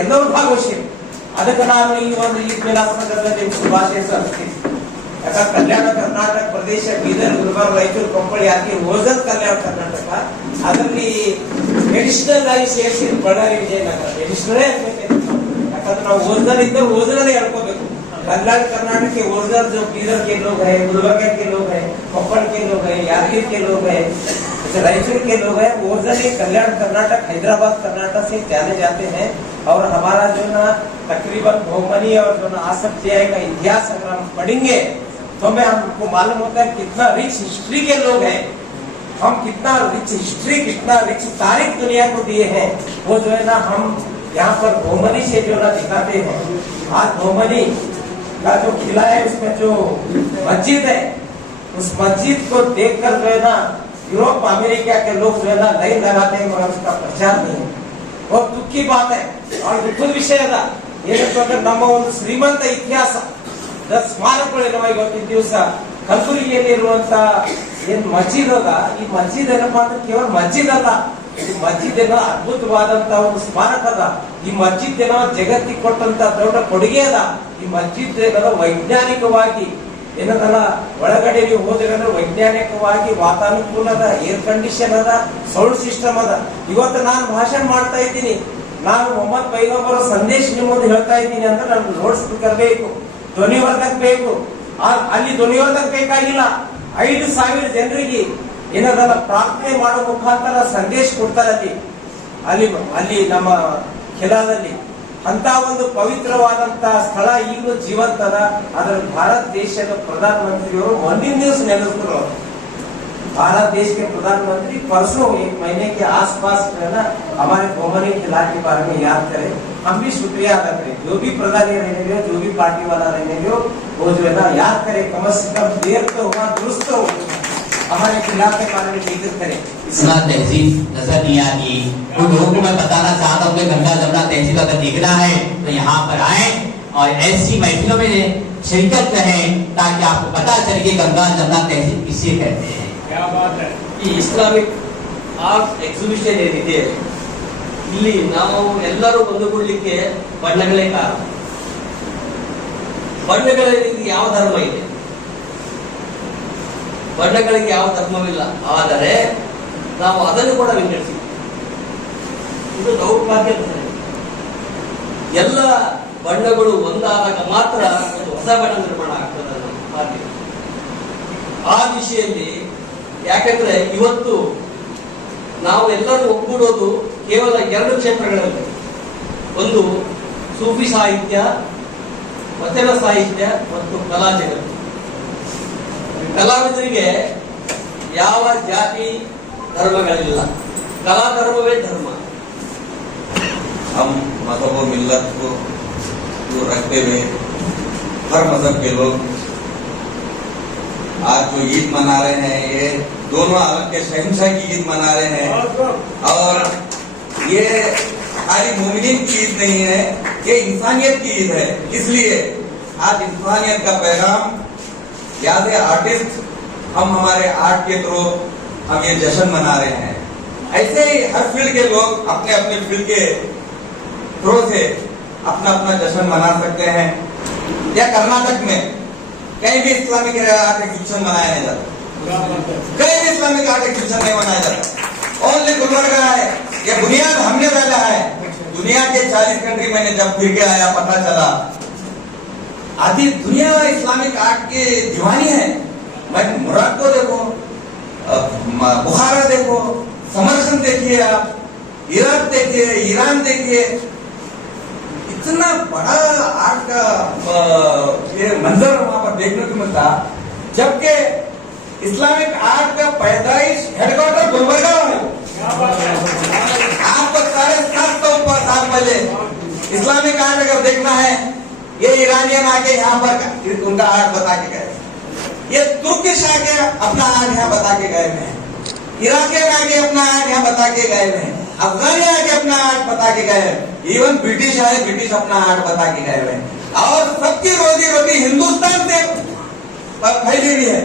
ಎಲ್ಲರೂ ಭಾಗವಹಿಸಿ ಅದಕ್ಕೆ ನಾನು ಈ ಒಂದು ಈ ಮೇಲಾಸನದಲ್ಲಿ ಶುಭಾಶಯ ಸಲ್ಲಿಸ್ತೀನಿ। ಯಾಕಂದ್ರೆ ಕಲ್ಯಾಣ ಕರ್ನಾಟಕ ಪ್ರದೇಶ ಬೀದರ್, ಗುಲ್ಬರ್ಗ, ರಾಯಚೂರು, ಕೊಪ್ಪಳ, ಯಾದಗಿರಿ, ಓಜಲ್ ಕಲ್ಯಾಣ ಕರ್ನಾಟಕ, ಅದರಲ್ಲಿ ಎಡಿಷನಲ್ ಆಗಿ ಸೇರಿಸಿ ಬಳ್ಳಾರಿ, ವಿಜಯನಗರ ಎಡಿಷನಲೇ ಯಾಕಂದ್ರೆ ನಾವು ಓಜಲ್ ಇದ್ದ ಓಜಲೇ ಹೇಳ್ಕೋಬೇಕು। कल्याण कर्नाटक के ओरिजिनल जो बीदर के लोग हैं, गुलबर्गा के लोग हैं, कोप्पल के लोग हैं, यादगिर के लोग हैं, रायचूर के लोग हैं, ओरिजिनल कल्याण कर्नाटक, हैदराबाद कर्नाटक से जाने जाते हैं। और हमारा जो ना तकरीबन भोमनी और जो ना आसक्ति का इतिहास अगर हम पढ़ेंगे तो हमें हमको मालूम होता है कितना रिच हिस्ट्री के लोग हैं, हम कितना रिच हिस्ट्री, कितना रिच तारीख दुनिया को दिए हैं। वो जो है ना हम यहाँ पर भोमनी से जो ना दिखाते हैं। आज भोमनी का जो किला है उसमें जो मस्जिद है, उस मस्जिद को देखकर जो है ना यूरोप अमेरिका के लोग जो है ना लाइन लगाते हैं, मगर उसका प्रचार नहीं है। बहुत दुख की बात है और दुखद विषय ಅದ। ಏನಂತಂದ್ರೆ ನಮ್ಮ ಒಂದು ಶ್ರೀಮಂತ ಇತಿಹಾಸ ಸ್ಮಾರಕಗಳು ಇವತ್ತಿನ ದಿವಸ ಕಲಬುರಗಿಯಲ್ಲಿ ಇರುವಂತ ಏನ್ ಮಸ್ಜಿದ್ ಅದ, ಈ ಮಸ್ಜಿದ್ ಏನಪ್ಪಾ ಅಂದ್ರೆ ಕೇವಲ ಮಸ್ಜಿದ್ ಅಲ್ಲ, ಈ ಮಸ್ಜಿದ್ ಏನೋ ಅದ್ಭುತವಾದಂತ ಒಂದು ಸ್ಮಾರಕ ಅದ। ಈ ಮಸ್ಜಿದ್ ಏನೋ ಜಗತ್ತಿಗೆ ಕೊಟ್ಟಂತ ದೊಡ್ಡ ಕೊಡುಗೆ ಅದ। ಈ ಮಸ್ಜಿದ್ ಏನೋ ವೈಜ್ಞಾನಿಕವಾಗಿ ಏನದಲ್ಲ, ಒಳಗಡೆ ನೀವು ಹೋದ್ರೆ ವೈಜ್ಞಾನಿಕವಾಗಿ ವಾತಾನುಕೂಲ ಅದ, ಏರ್ ಕಂಡೀಷನ್ ಅದ, ಸೌಂಡ್ ಸಿಸ್ಟಮ್ ಅದ। ಇವತ್ತು ನಾನು ಭಾಷಣ ಮಾಡ್ತಾ ಇದ್ದೀನಿ, ನಾನು ಮೊಹಮ್ಮದ್ ಪೈಗಂಬರ್ ಸಂದೇಶ ನಿಮ್ಮ ಮುಂದೆ ಹೇಳ್ತಾ ಇದ್ದೀನಿ ಅಂದ್ರೆ ನಮ್ಗೆ ಲೌಡ್ ಸ್ಪೀಕರ್ ಬೇಕು, ಧ್ವನಿವರ್ಧಕ ಬೇಕು। ಅಲ್ಲಿ ಧ್ವನಿವರ್ಧಕ ಬೇಕಾಗಿಲ್ಲ, 5,000 ಜನರಿಗೆ ಏನದಲ್ಲ ಪ್ರಾರ್ಥನೆ ಮಾಡೋ ಮುಖಾಂತರ ಸಂದೇಶ ಕೊಡ್ತಾರೆ ಅಲ್ಲಿ ನಮ್ಮ ಖಿಲಾದಲ್ಲಿ। ಅಂತ ಒಂದು ಪವಿತ್ರವಾದಂತ ಸ್ಥಳ ಈಗಲೂ ಜೀವಂತದ। ಅದರ ಭಾರತ ದೇಶದ ಪ್ರಧಾನಮಂತ್ರಿಯವರು ಮುಂದಿನ ದಿವಸ ನೆಲೆಸಿದ್ರು। भारत देश के प्रधानमंत्री परसों 1 महीने के आसपास जो है ना हमारे भोमनी किला के बारे में याद करें। हम भी शुक्रिया अदा करें, जो भी प्रधानी रहने दो, जो भी पार्टी वाला रहने दो, वो जो है ना याद करें, कम से कम देर तो हुआ, दुरुस्त हो, हमारे किला के बारे में जिक्र करें। इतना तहजीब नजर नहीं आती। उन लोगों को मैं बताना चाहता हूँ कि गंगा जमुना तहजीब अगर देखना है तो यहाँ पर आए और ऐसी महफिलों में शिरकत करें ताकि आपको पता चले कि गंगा जमुना तहसील किसे कहते हैं। ಈ ಇಸ್ಲಾಮಿಕ್ ಆರ್ಟ್ ಎಕ್ಸಿಬಿಷನ್ ಏನಿದೆ ಇಲ್ಲಿ ನಾವು ಎಲ್ಲರೂ ಒಂದುಗೂಡಲಿಕ್ಕೆ ಬಣ್ಣಗಳೇ ಕಾರಣ. ಬಣ್ಣಗಳಲ್ಲಿ ಯಾವ ಧರ್ಮ ಇದೆ? ಬಣ್ಣಗಳಿಗೆ ಯಾವ ಧರ್ಮವಿಲ್ಲ. ಆದರೆ ನಾವು ಅದನ್ನು ಕೂಡ ವಿಂಗಡಿಸಿ, ಇದು ದೌರ್ಭಾಗ್ಯ. ಎಲ್ಲ ಬಣ್ಣಗಳು ಒಂದಾದಾಗ ಮಾತ್ರ ಒಂದು ಹೊಸ ಬಣ್ಣ ನಿರ್ಮಾಣ ಆಗ್ತದೆ ನಮ್ಮ ಭಾರತೀಯ. ಆ ದಿಶೆಯಲ್ಲಿ ಯಾಕಂದ್ರೆ ಇವತ್ತು ನಾವು ಎಲ್ಲರೂ ಒಗ್ಗೂಡೋದು ಕೇವಲ 2 ಕ್ಷೇತ್ರಗಳಲ್ಲಿ. ಒಂದು ಸೂಫಿ ಸಾಹಿತ್ಯ, ವಚನ ಸಾಹಿತ್ಯ ಮತ್ತು ಕಲಾ ಜಗತ್ತು. ಕಲಾವಿದರಿಗೆ ಯಾವ ಜಾತಿ ಧರ್ಮಗಳಿಲ್ಲ, ಕಲಾ ಧರ್ಮವೇ ಧರ್ಮ. हम मजहब और मिल्लत को रखते हुए हर मजहब के लोग आज जो ईद मना रहे हैं, ये दोनों आलम के शहंशाह की ईद मना रहे हैं। और ये खाली मोमिनीन की ईद नहीं है, ये इंसानियत की ईद है। इसलिए आज इंसानियत का पैगाम याद है आर्टिस्ट, हम हमारे आर्ट के थ्रू हम ये जश्न मना रहे हैं। ऐसे ही हर फील्ड के लोग अपने अपने फील्ड के थ्रू से अपना अपना जश्न मना सकते हैं। या कर्नाटक में कहीं भी इस्लामिक आर्ट एग्जीबिशन मनाया नहीं जाता, कहीं भी इस्लामिक आर्ट एग्जीबिशन नहीं मनाया जाता, ओनली गुलबर्गा है। ये बुनियाद हमने डाला है। दुनिया के 40 कंट्री मैंने जब फिर के आया, पता चला आधी दुनिया इस्लामिक आर्ट की दीवानी है। मैं मोरक्को देखो, बुखारा देखो, समरकंद देखिए, आप इराक देखिए, ईरान देखिए, इतना बड़ा आर्ट का ये मंजर वहां पर देखने को मिलता, जबकि इस्लामिक आर्ट का पैदाइश हेडक्वार्टर गुलबर्गा में। आपको 750 साल पहले इस्लामिक आर्ट अगर देखना है, ये ईरानियन आके यहाँ पर उनका आर्ट बता के गए, ये तुर्किश आके अपना आर्ट यहाँ बता के गए हैं, इराकियन आके अपना आर्ट यहाँ बता के गए हैं, अफगानी आके अपना आर्ट बता के गए हैं, इवन ब्रिटिश आए, ब्रिटिश अपना आर्ट बता के गए हैं। और सबकी रोजी रोटी हिंदुस्तान से फैली हुई है।